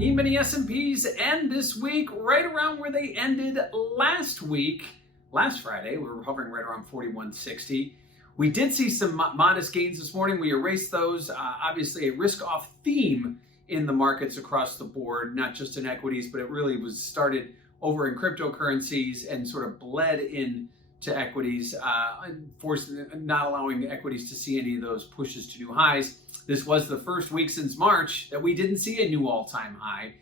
E-mini S&Ps end this week right around where they ended last week. Last Friday, we were hovering right around 4160. We did see some modest gains this morning. We erased those. Obviously, a risk-off theme in the markets across the board, not just in equities, but it really was started over in cryptocurrencies and sort of bled into equities, not allowing equities to see any of those pushes to new highs. This was the first week since March that we didn't see a new all-time high.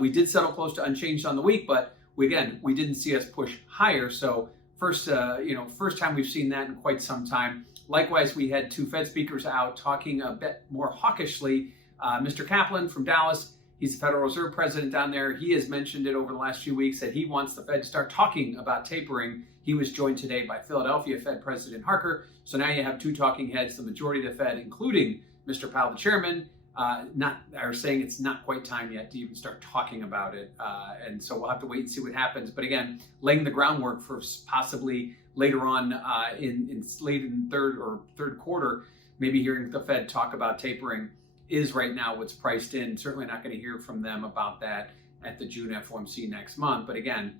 We did settle close to unchanged on the week, but we didn't see us push higher. So first time we've seen that in quite some time. Likewise, we had two Fed speakers out talking a bit more hawkishly. Mr. Kaplan from Dallas, he's the Federal Reserve president down there. He has mentioned it over the last few weeks that he wants the Fed to start talking about tapering. He was joined today by Philadelphia Fed President Harker. So now you have two talking heads, the majority of the Fed, including Mr. Powell, the chairman, are saying it's not quite time yet to even start talking about it. And so we'll have to wait and see what happens. But again, laying the groundwork for possibly later on in third quarter, maybe hearing the Fed talk about tapering is right now what's priced in. Certainly not going to hear from them about that at the June FOMC next month. But again,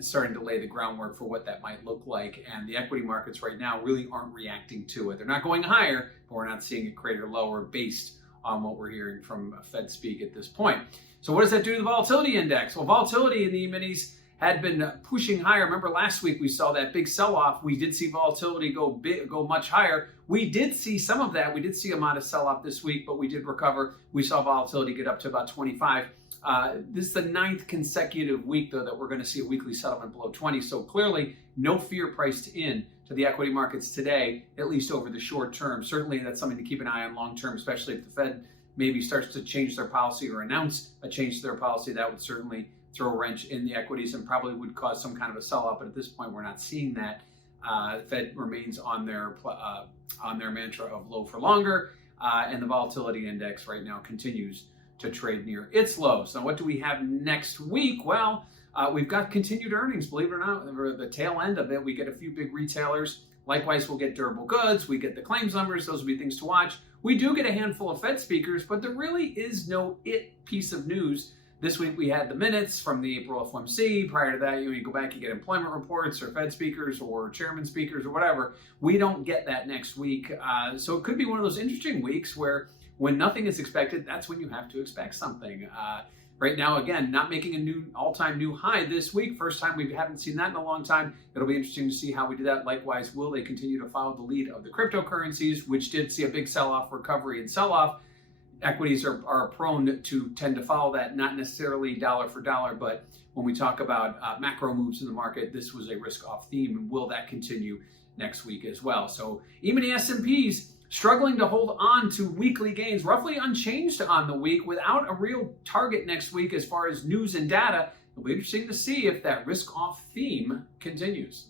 starting to lay the groundwork for what that might look like. And the equity markets right now really aren't reacting to it. They're not going higher, but we're not seeing it crater lower based on what we're hearing from Fed speak at this point. So what does that do to the volatility index? Well, volatility in the E-minis had been pushing higher. Remember last week we saw that big sell-off. We did see volatility go much higher. We did see some of that. We did see a modest sell-off this week, but we did recover. We saw volatility get up to about 25. This is the 9th consecutive week, though, that we're going to see a weekly settlement below 20. So clearly, no fear priced in to the equity markets today, at least over the short term. Certainly, that's something to keep an eye on long term, especially if the Fed maybe starts to change their policy or announce a change to their policy. That would certainly throw a wrench in the equities and probably would cause some kind of a sell-off. But at this point, we're not seeing that. The Fed remains on their mantra of low for longer, and the volatility index right now continues to trade near its lows. Now, what do we have next week? Well, we've got continued earnings, believe it or not. The tail end of it, we get a few big retailers. Likewise, we'll get durable goods. We get the claims numbers. Those will be things to watch. We do get a handful of Fed speakers, but there really is no piece of news. This week, we had the minutes from the April FOMC. Prior to that, you go back, you get employment reports or Fed speakers or chairman speakers or whatever. We don't get that next week. So it could be one of those interesting weeks where when nothing is expected, that's when you have to expect something. Right now, again, not making a new all-time new high this week. First time we haven't seen that in a long time. It'll be interesting to see how we do that. Likewise, will they continue to follow the lead of the cryptocurrencies, which did see a big sell-off, recovery, and sell-off? Equities are prone to tend to follow that, not necessarily dollar for dollar, but when we talk about macro moves in the market, this was a risk-off theme, and will that continue next week as well? So E-mini S&Ps struggling to hold on to weekly gains, roughly unchanged on the week without a real target next week as far as news and data. It'll be interesting to see if that risk-off theme continues.